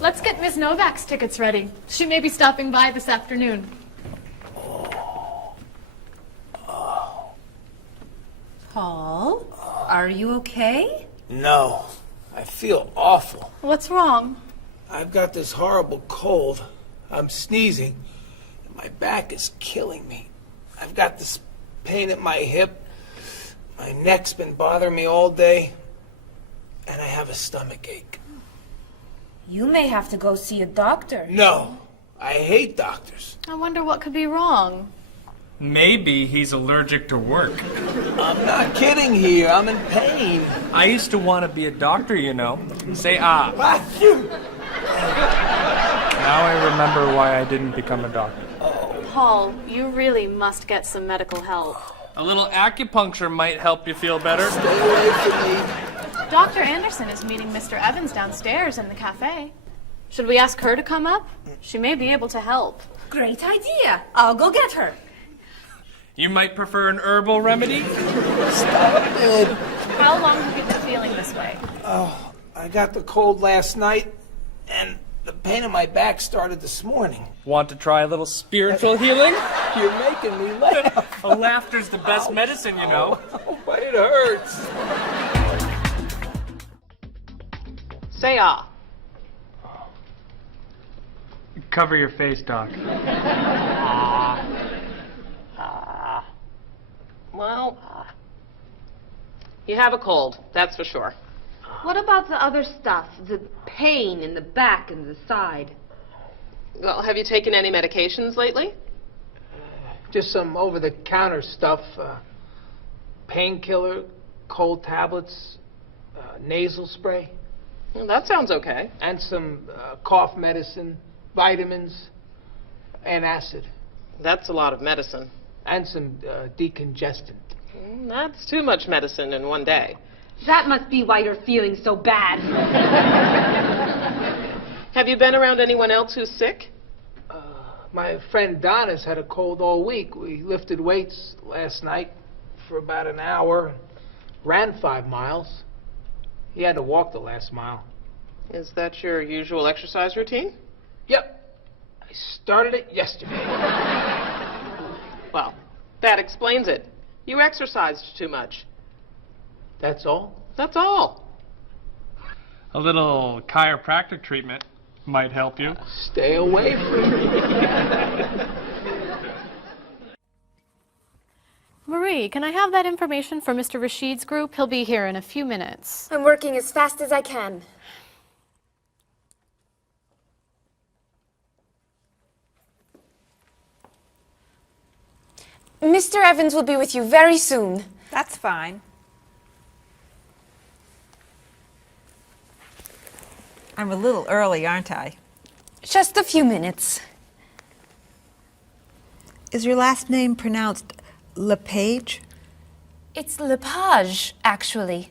Let's get Miss Novak's tickets ready. She may be stopping by this afternoon. Paul, are you okay? No, I feel awful. What's wrong? I've got this horrible cold. I'm sneezing, and my back is killing me. I've got this pain at my hip. My neck's been bothering me all day, and I have a stomach ache. You may have to go see a doctor. No, I hate doctors. I wonder what could be wrong. Maybe he's allergic to work. I'm not kidding here. I'm in pain. I used to want to be a doctor, you know. Say ah. Fuck you. Now I remember why I didn't become a doctor. Paul, you really must get some medical help. A little acupuncture might help you feel better. Stay away from me. Dr. Anderson is meeting Mr. Evans downstairs in the cafe. Should we ask her to come up? She may be able to help. Great idea. I'll go get her. You might prefer an herbal remedy? Stop it. How long have you been feeling this way? Oh, I got the cold last night, and the pain in my back started this morning. Want to try a little spiritual healing? You're making me laugh. Laughter's the best medicine, you know. Oh, but it hurts. Say ah. Cover your face, Doc. Well, you have a cold, that's for sure. What about the other stuff? The pain in the back and the side? Well, have you taken any medications lately? Just some over-the-counter stuff. Painkiller, cold tablets, nasal spray, Well, that sounds okay. and some cough medicine, vitamins, and acid, That's a lot of medicine. and some decongestant. That's too much medicine in one day. That must be why you're feeling so bad. Have you been around anyone else who's sick? My friend Donna's had a cold all week. We lifted weights last night for about an hour, ran 5 miles. He had to walk the last mile. Is that your usual exercise routine? Yep, I started it yesterday. Well, that explains it. You exercised too much. That's all? That's all. A little chiropractic treatment might help you. Stay away from me. Marie, can I have that information for Mr. Rashid's group? He'll be here in a few minutes. I'm working as fast as I can. Mr. Evans will be with you very soon. That's fine. I'm a little early, aren't I? Just a few minutes. Is your last name pronounced LePage? It's Lepage, actually.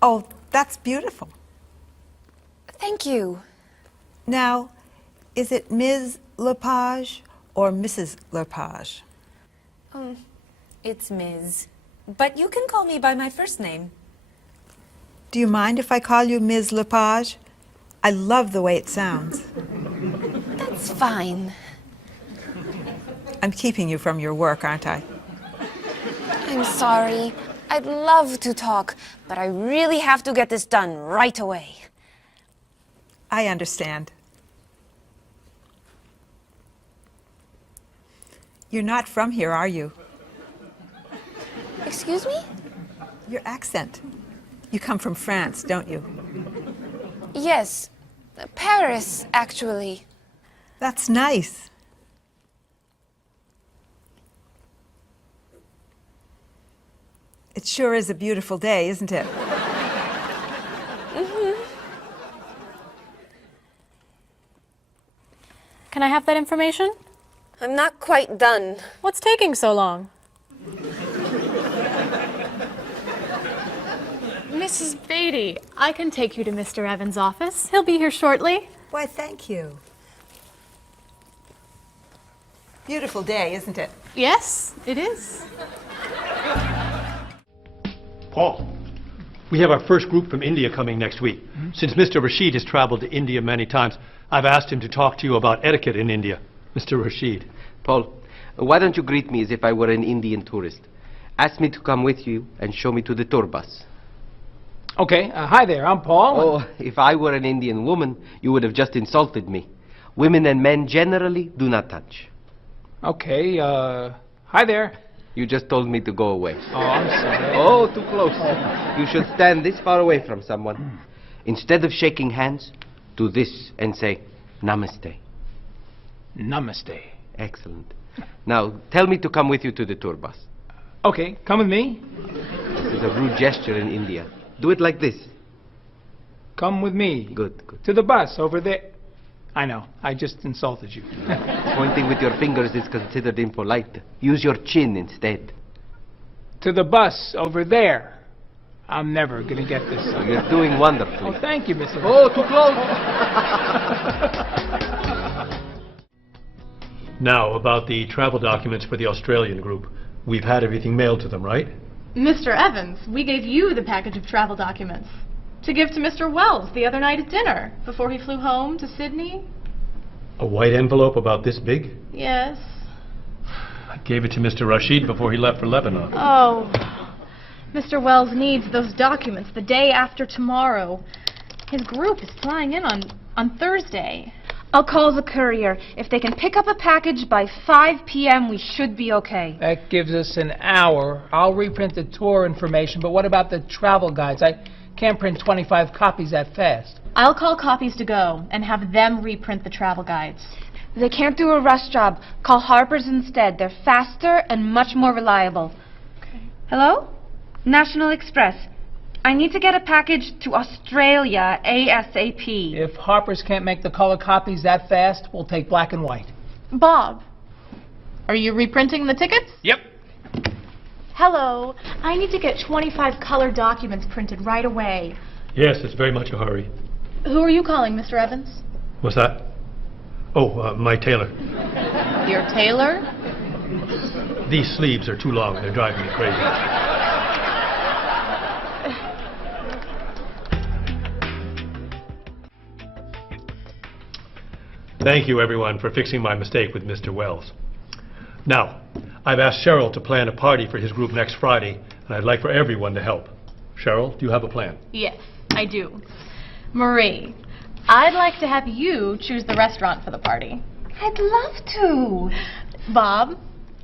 Oh, that's beautiful. Thank you. Now, is it Ms. Lepage or Mrs. Lepage? It's Ms. But you can call me by my first name. Do you mind if I call you Ms. Lepage? I love the way it sounds. That's fine. I'm keeping you from your work, aren't I? I'm sorry. I'd love to talk, but I really have to get this done right away. I understand. You're not from here, are you? Excuse me? Your accent. You come from France, don't you? Yes. Paris, actually. That's nice. It sure is a beautiful day, isn't it? Can I have that information? I'm not quite done. What's taking so long? Mrs. Beatty, I can take you to Mr. Evans' office. He'll be here shortly. Why, thank you. Beautiful day, isn't it? Yes, it is. Paul, We have our first group from India coming next week. Since Mr. Rashid has traveled to India many times, I've asked him to talk to you about etiquette in India. Mr. Rashid. Paul, why don't you greet me as if I were an Indian tourist? Ask me to come with you and show me to the tour bus. Okay, hi there, I'm Paul. Oh, if I were an Indian woman, you would have just insulted me. Women and men generally do not touch. Okay, hi there. You just told me to go away. Oh, I'm sorry. Oh, too close. You should stand this far away from someone. Instead of shaking hands, do this and say, Namaste. Namaste. Excellent. Now, tell me to come with you to the tour bus. Okay, come with me. This is a rude gesture in India. Do it like this. Come with me. Good, good. To the bus, over there. I know, I just insulted you. Pointing with your fingers is considered impolite. Use your chin instead. To the bus, over there. I'm never gonna get this. You're doing wonderfully. Oh, thank you, Mr. Oh, too close! Now, about the travel documents for the Australian group. We've had everything mailed to them, right? Mr. Evans, we gave you the package of travel documents to give to Mr. Wells the other night at dinner before he flew home to Sydney. A white envelope about this big? Yes. I gave it to Mr. Rashid before he left for Lebanon. Oh, Mr. Wells needs those documents the day after tomorrow. His group is flying in on Thursday. I'll call the courier. If they can pick up a package by 5 p.m., we should be okay. That gives us an hour. I'll reprint the tour information, but what about the travel guides? I can't print 25 copies that fast. I'll call Copies to Go and have them reprint the travel guides. They can't do a rush job. Call Harper's instead. They're faster and much more reliable. Okay. Hello? National Express. I need to get a package to Australia ASAP. If Harper's can't make the color copies that fast, we'll take black and white. Bob, are you reprinting the tickets? Yep. Hello. I need to get 25 color documents printed right away. Yes, it's very much a hurry. Who are you calling, Mr. Evans? What's that? Oh, my tailor. Your tailor? These sleeves are too long. They're driving me crazy. Thank you, everyone, for fixing my mistake with Mr. Wells. Now, I've asked Cheryl to plan a party for his group next Friday, and I'd like for everyone to help. Cheryl, do you have a plan? Yes, I do. Marie, I'd like to have you choose the restaurant for the party. I'd love to. Bob,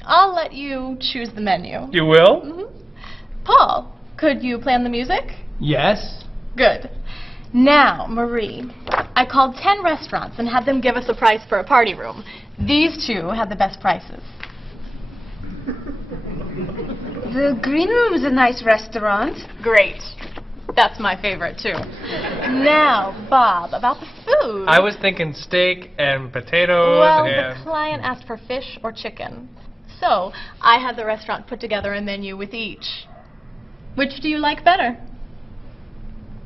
I'll let you choose the menu. You will? Mm-hmm. Paul, could you plan the music? Yes? Good. Now, Marie, I called 10 restaurants and had them give us a price for a party room. These two had the best prices. The Green Room's a nice restaurant. Great. That's my favorite, too. Now, Bob, about the food. I was thinking steak and potatoes Well, and... the client asked for fish or chicken. So, I had the restaurant put together a menu with each. Which do you like better?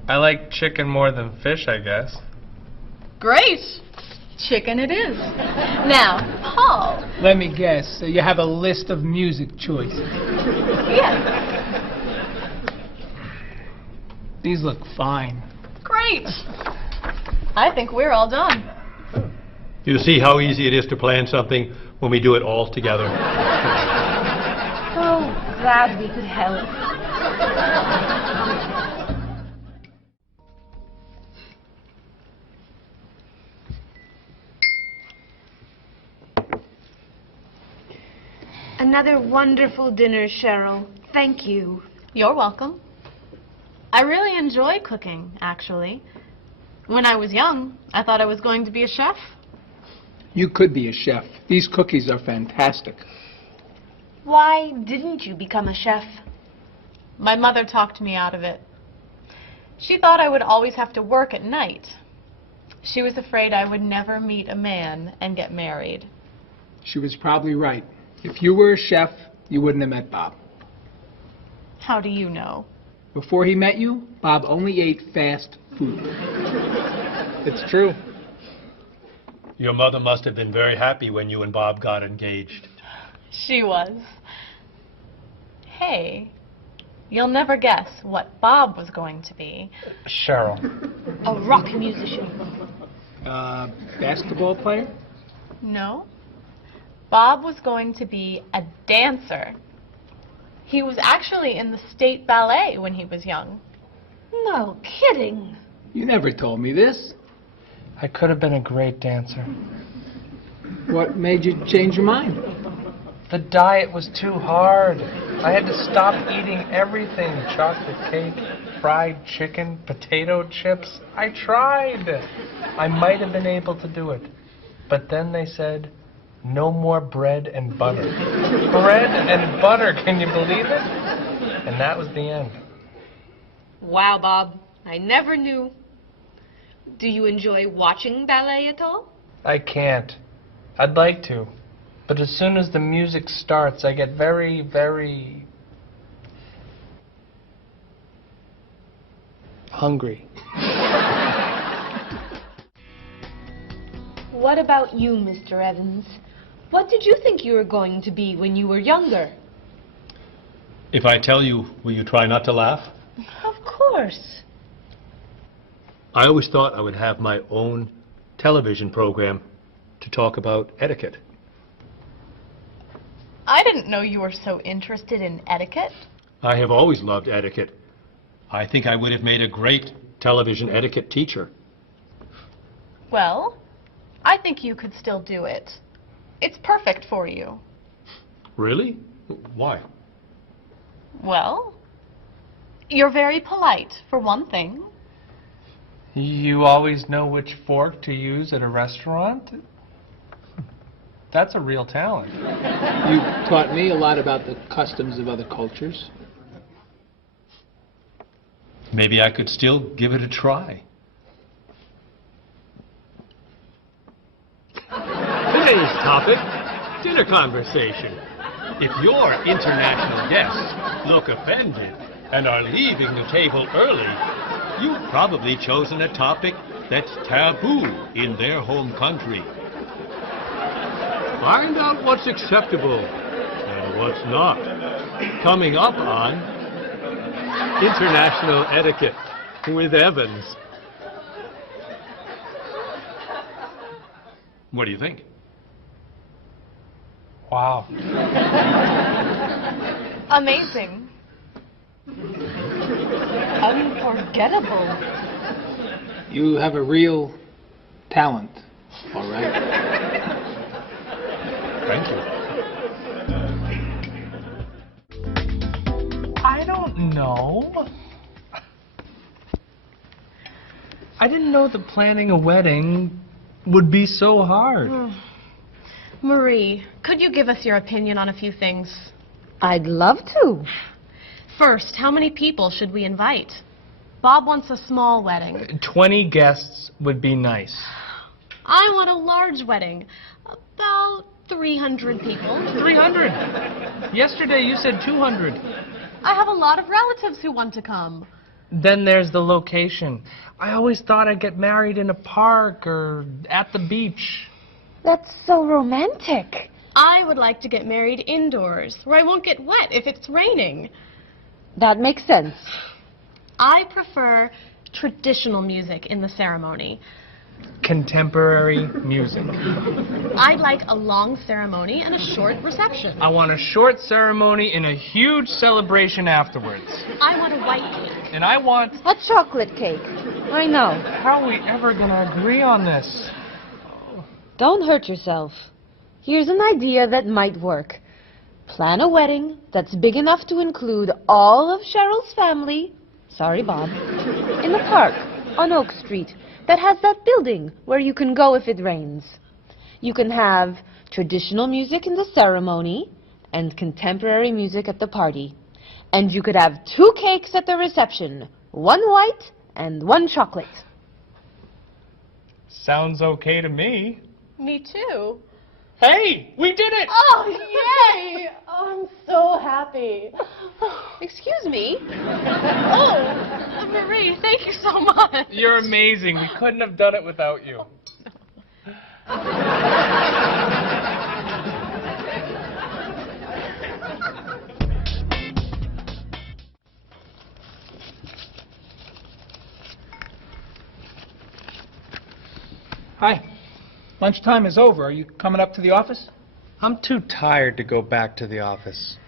I like chicken more than fish, I guess. Great. Chicken it is. Now, Paul. Let me guess. You have a list of music choices. Yes. These look fine. Great. I think we're all done. You see how easy it is to plan something when we do it all together? So glad we could help. Another wonderful dinner, Cheryl. Thank you. You're welcome. I really enjoy cooking, actually. When I was young, I thought I was going to be a chef. You could be a chef. These cookies are fantastic. Why didn't you become a chef? My mother talked me out of it. She thought I would always have to work at night. She was afraid I would never meet a man and get married. She was probably right. If you were a chef, you wouldn't have met Bob. How do you know? Before he met you, Bob only ate fast food. It's true. Your mother must have been very happy when you and Bob got engaged. She was. Hey, You'll never guess what Bob was going to be. Cheryl. A rock musician. Basketball player? No. Bob was going to be a dancer. He was actually in the state ballet when he was young. No kidding. You never told me this. I could have been a great dancer. What made you change your mind? The diet was too hard. I had to stop eating everything. Chocolate cake, fried chicken, potato chips. I tried. I might have been able to do it. But then they said, no more bread and butter. Bread and butter, can you believe it? And that was the end. Wow, Bob. I never knew. Do you enjoy watching ballet at all? I can't. I'd like to. But as soon as the music starts, I get very, very hungry. What about you, Mr. Evans? What did you think you were going to be when you were younger? If I tell you, will you try not to laugh? Of course. I always thought I would have my own television program to talk about etiquette. I didn't know you were so interested in etiquette. I have always loved etiquette. I think I would have made a great television etiquette teacher. Well, I think you could still do it. It's perfect for you. Really? Why? Well, you're very polite, for one thing. You always know which fork to use at a restaurant? That's a real talent. You taught me a lot about the customs of other cultures. Maybe I could still give it a try. Today's topic, dinner conversation. If your international guests look offended and are leaving the table early, you've probably chosen a topic that's taboo in their home country. Find out what's acceptable and what's not. Coming up on International Etiquette with Evans. What do you think? Wow. Amazing. Unforgettable. You have a real talent, all right? Thank you. I don't know. I didn't know that planning a wedding would be so hard. Marie, could you give us your opinion on a few things? I'd love to. First, how many people should we invite? Bob wants a small wedding. 20 guests would be nice. I want a large wedding. About 300 people. 300? Yesterday you said 200. I have a lot of relatives who want to come. Then there's the location. I always thought I'd get married in a park or at the beach. That's so romantic. I would like to get married indoors, where I won't get wet if it's raining. That makes sense. I prefer traditional music in the ceremony. Contemporary music. I'd like a long ceremony and a short reception. I want a short ceremony and a huge celebration afterwards. I want a white cake. And I want... A chocolate cake. I know. How are we ever gonna agree on this? Don't hurt yourself. Here's an idea that might work. Plan a wedding that's big enough to include all of Cheryl's family, sorry Bob, in the park on Oak Street that has that building where you can go if it rains. You can have traditional music in the ceremony and contemporary music at the party. And you could have 2 cakes at the reception, 1 white and 1 chocolate. Sounds okay to me. Me too. Hey, we did it! Oh, yay! Oh, I'm so happy. Excuse me? Oh, Marie, thank you so much. You're amazing. We couldn't have done it without you. Hi. Lunchtime is over. Are you coming up to the office? I'm too tired to go back to the office.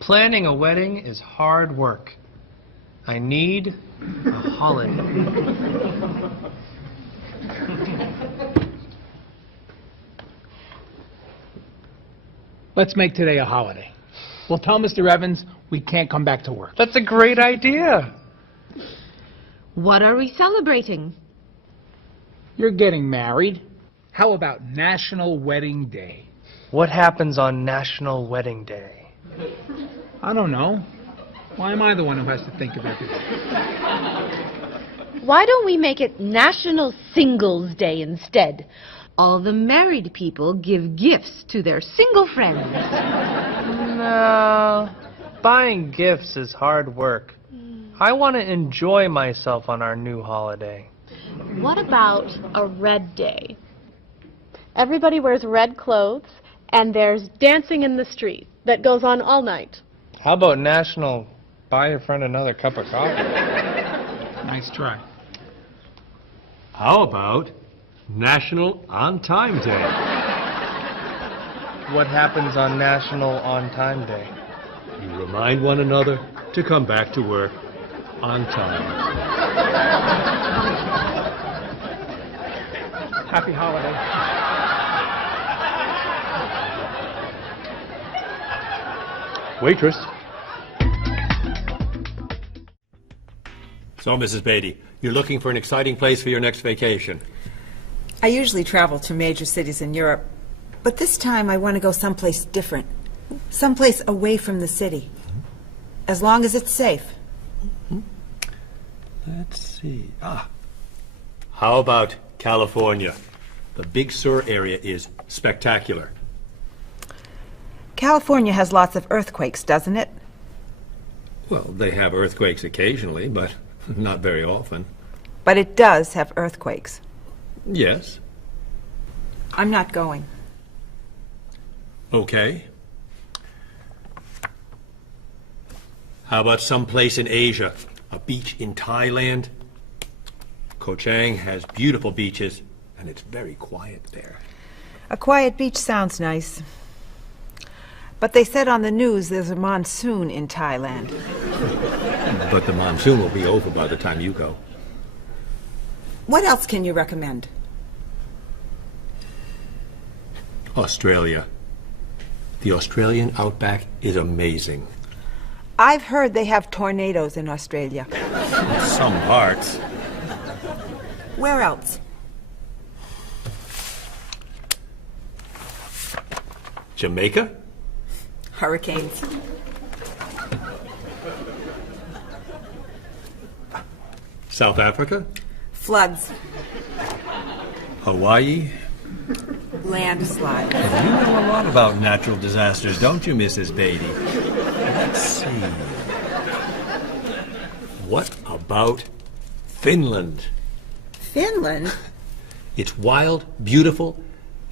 Planning a wedding is hard work. I need a holiday. Let's make today a holiday. We'll tell Mr. Evans we can't come back to work. That's a great idea. What are we celebrating? You're getting married. How about National Wedding Day? What happens on National Wedding Day? I don't know. Why am I the one who has to think of everything? Why don't we make it National Singles Day instead? All the married people give gifts to their single friends. No, buying gifts is hard work. I want to enjoy myself on our new holiday. What about a red day? Everybody wears red clothes, and there's dancing in the street that goes on all night. How about National Buy Your Friend Another Cup of Coffee? Nice try. How about National On Time Day? What happens on National On Time Day? You remind one another to come back to work on time. Happy holiday. Waitress. So, Mrs. Beatty, you're looking for an exciting place for your next vacation. I usually travel to major cities in Europe, but this time I want to go someplace different. Someplace away from the city. As long as it's safe. Let's see. How about California? The Big Sur area is spectacular. California has lots of earthquakes, doesn't it? Well, they have earthquakes occasionally, but not very often. But it does have earthquakes. Yes. I'm not going. Okay. How about someplace in Asia? A beach in Thailand? Koh Chang has beautiful beaches, and it's very quiet there. A quiet beach sounds nice. But they said on the news there's a monsoon in Thailand. But the monsoon will be over by the time you go. What else can you recommend? Australia. The Australian outback is amazing. I've heard they have tornadoes in Australia. Some parts. Where else? Jamaica? Hurricanes. South Africa? Floods. Hawaii? Landslides. You know a lot about natural disasters, don't you, Mrs. Beatty? Let's see. What about Finland? Finland? It's wild, beautiful,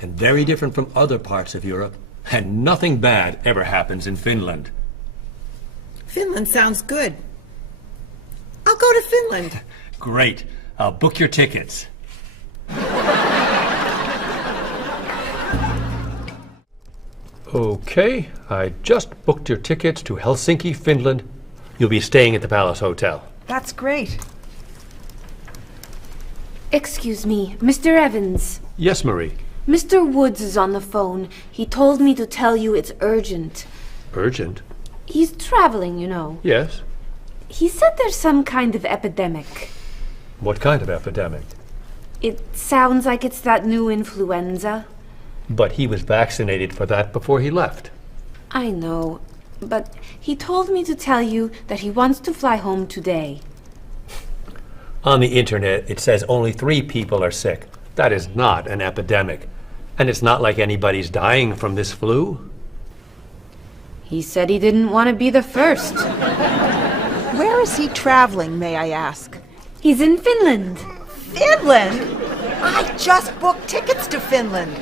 and very different from other parts of Europe. And nothing bad ever happens in Finland. Finland sounds good. I'll go to Finland. Great. I'll book your tickets. Okay, I just booked your tickets to Helsinki, Finland. You'll be staying at the Palace Hotel. That's great. Excuse me, Mr. Evans. Yes, Marie. Mr. Woods is on the phone. He told me to tell you it's urgent. Urgent? He's traveling, you know. Yes. He said there's some kind of epidemic. What kind of epidemic? It sounds like it's that new influenza. But he was vaccinated for that before he left. I know, but he told me to tell you that he wants to fly home today. On the internet, it says only 3 people are sick. That is not an epidemic. And it's not like anybody's dying from this flu. He said he didn't want to be the first. Where is he traveling, may I ask? He's in Finland. Finland? I just booked tickets to Finland.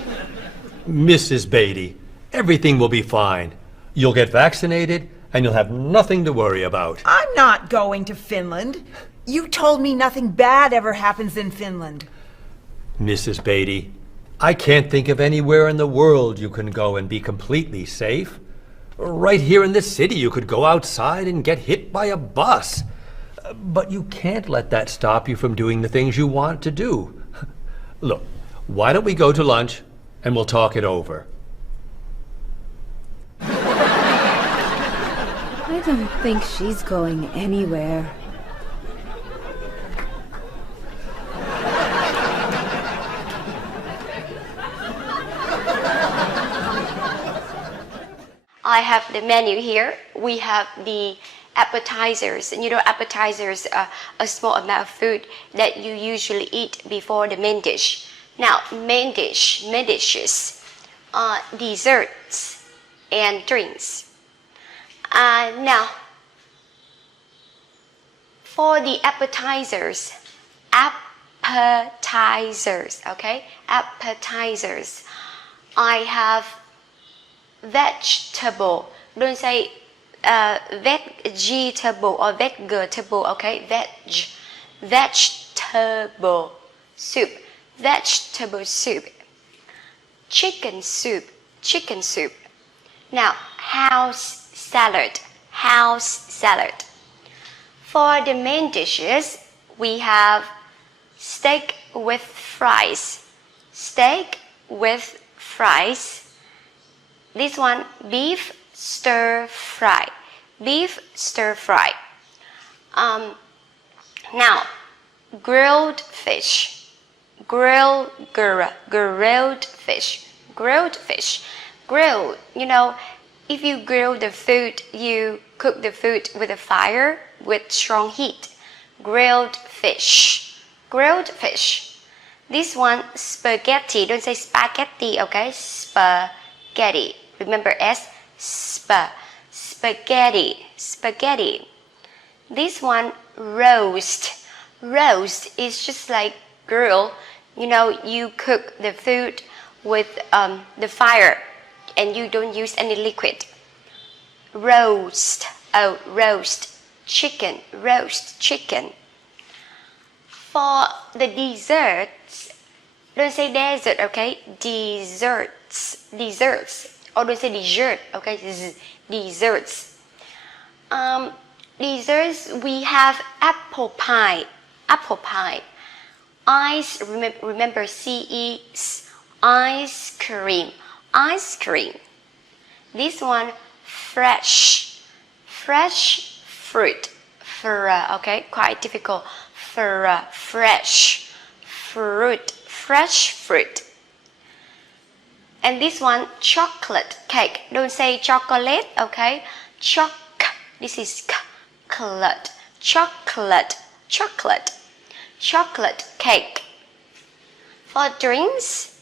Mrs. Beatty, everything will be fine. You'll get vaccinated, and you'll have nothing to worry about. I'm not going to Finland. You told me nothing bad ever happens in Finland. Mrs. Beatty, I can't think of anywhere in the world you can go and be completely safe. Right here in this city, you could go outside and get hit by a bus. But you can't let that stop you from doing the things you want to do. Look, why don't we go to lunch and we'll talk it over? I don't think she's going anywhere. I have the menu here. We have the appetizers. And you know, appetizers are a small amount of food that you usually eat before the main dish. Now, main dishes, desserts, and drinks. Now, for the appetizers, okay? Appetizers. I have vegetable. Don't say vegetable or vegetable, okay? Vegetable soup. Vegetable soup. Chicken soup. Chicken soup. Now, house salad. House salad. For the main dishes, we have steak with fries. Steak with fries. This one, beef stir fry. Beef stir fry. Now, grilled fish. Grilled fish. Grilled fish. Grill, you know, if you grill the food, you cook the food with a fire with strong heat. Grilled fish. Grilled fish. This one, spaghetti. Don't say spaghetti, okay? Spaghetti. Remember S? Spaghetti. Spaghetti. This one, roast. Roast is just like grill. You know, you cook the food with the fire and you don't use any liquid. Roast. Oh, roast. Chicken. Roast chicken. For the desserts, don't say dessert, okay? Desserts. Desserts. Or don't say dessert, okay? Desserts. Desserts, we have apple pie. Apple pie. Ice, remember CE, ice cream. Ice cream. This one, fresh. Fresh fruit. Okay, quite difficult. Fresh fruit. Fresh fruit. And this one, chocolate cake. Don't say chocolate, okay? This is chocolate. Chocolate. Chocolate. Chocolate cake. For drinks,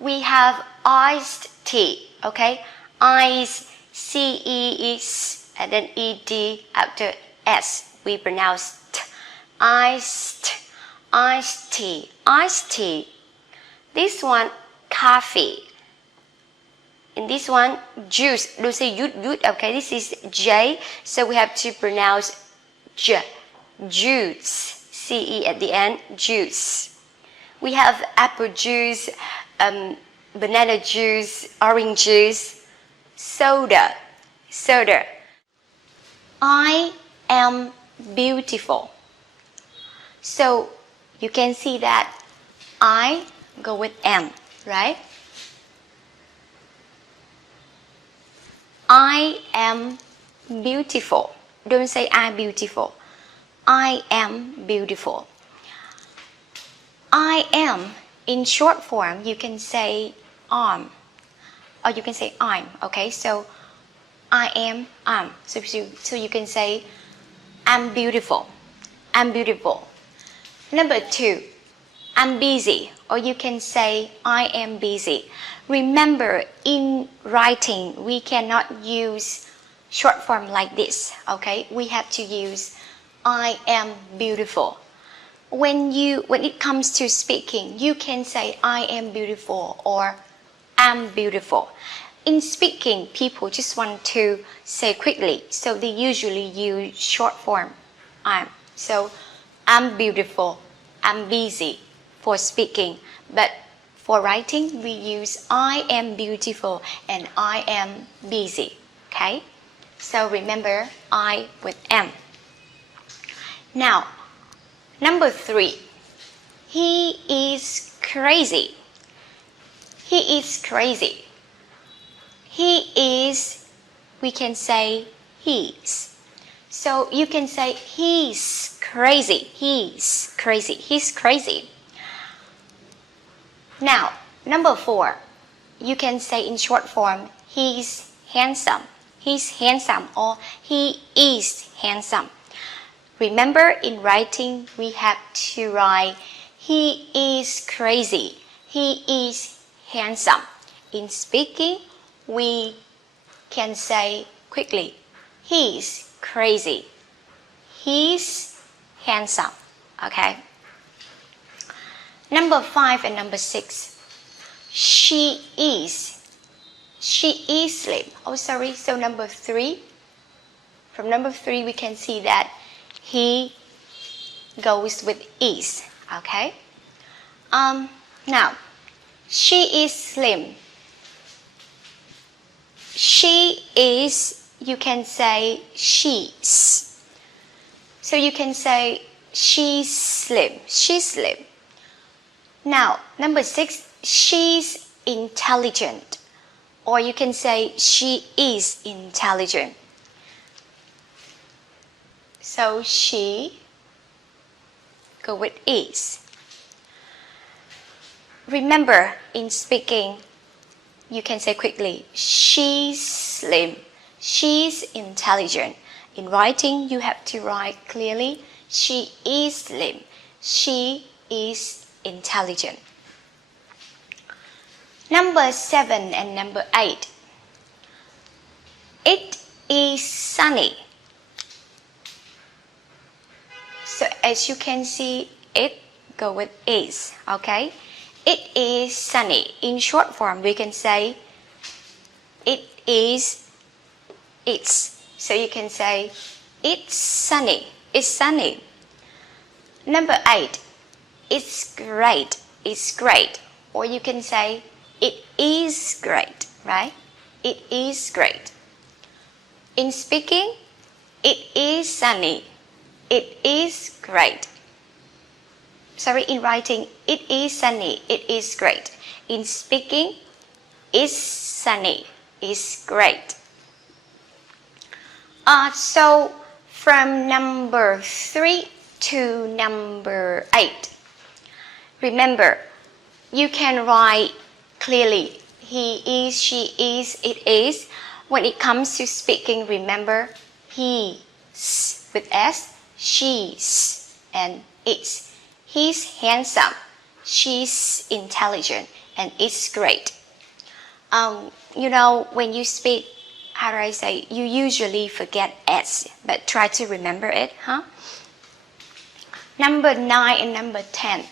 we have iced tea, okay? Ice, C-E-S, and then E-D after S. We pronounce T. Iced tea. Iced tea. This one, coffee. In this one, juice. Don't say yud, okay? This is J, so we have to pronounce J. Juice. C-E at the end, juice. We have apple juice, banana juice, orange juice, soda. Soda. I am beautiful. So you can see that I go with am, right? I am beautiful. Don't say I'm beautiful. I am beautiful. I am, in short form, you can say or you can say I'm, okay? So I am, I'm. So you can say I'm beautiful. I'm beautiful. Number 2, I'm busy, or you can say I am busy. Remember, in writing, we cannot use short form like this, okay? We have to use I am beautiful. When it comes to speaking, you can say I am beautiful or I'm beautiful. In speaking, people just want to say quickly, so they usually use short form I'm. So I'm beautiful, I'm busy. for speaking, but for writing, we use I am beautiful and I am busy. Okay? So remember I with am. Now, number 3. He is crazy. He is crazy. He is, we can say he's. So you can say he's crazy. He's crazy. He's crazy. Now, number 4. You can say in short form, he's handsome. He's handsome or he is handsome. Remember, in writing, we have to write he is crazy. He is handsome. In speaking, we can say quickly, he's crazy. He's handsome. Okay? Number 5 and number 6. She is slim. Oh, sorry. So number 3. From number 3, we can see that he goes with is. Okay? Now, she is slim. She is, you can say she's. So you can say she's slim. She's slim. Now, number 6, she's intelligent. Or you can say she is intelligent. So she, go with is. Remember, in speaking, you can say quickly, she's slim, she's intelligent. In writing, you have to write clearly, she is slim, she is intelligent. Number 7 and number 8. It is sunny. So as you can see, it go with is, okay? It is sunny. In short form, we can say it is, it's. So you can say it's sunny. It's sunny. Number 8. It's great. It's great. Or you can say it is great, right? It is great. In speaking, it is sunny. It is great. Sorry, in writing, it is sunny. It is great. In speaking, it's sunny. It's great. So from number 3 to number 8, remember, you can write clearly he is, she is, it is. When it comes to speaking, remember he's with S, she's, and it's. He's handsome, she's intelligent, and it's great. You know, when you speak, how do I say, you usually forget S, but try to remember it, huh? Number 9 and number 10.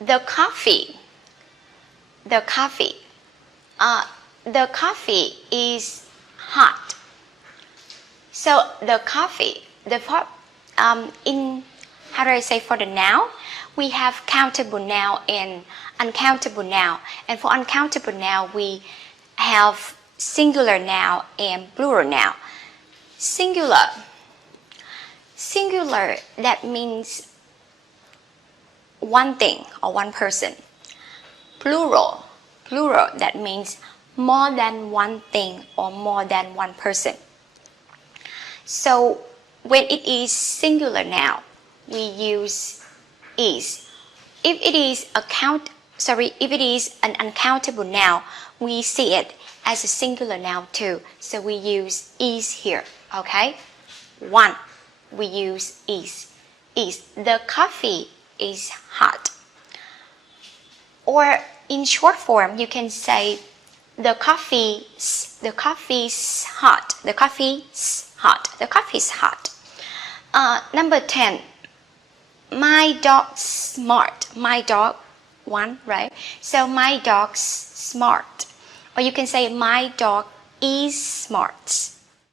The coffee is hot. So the coffee, how do I say, for the noun, we have countable noun and uncountable noun. And for uncountable noun, we have singular noun and plural noun. Singular, that means one thing or one person. Plural, that means more than one thing or more than one person. So when it is singular noun, we use is. If it is an uncountable noun, we see it as a singular noun too. So we use is here. Okay? 1, we use is. The coffee is hot. Or in short form, you can say the coffee's hot. The coffee's hot. Number 10. My dog's smart. My dog, 1, right? So my dog's smart. Or you can say my dog is smart.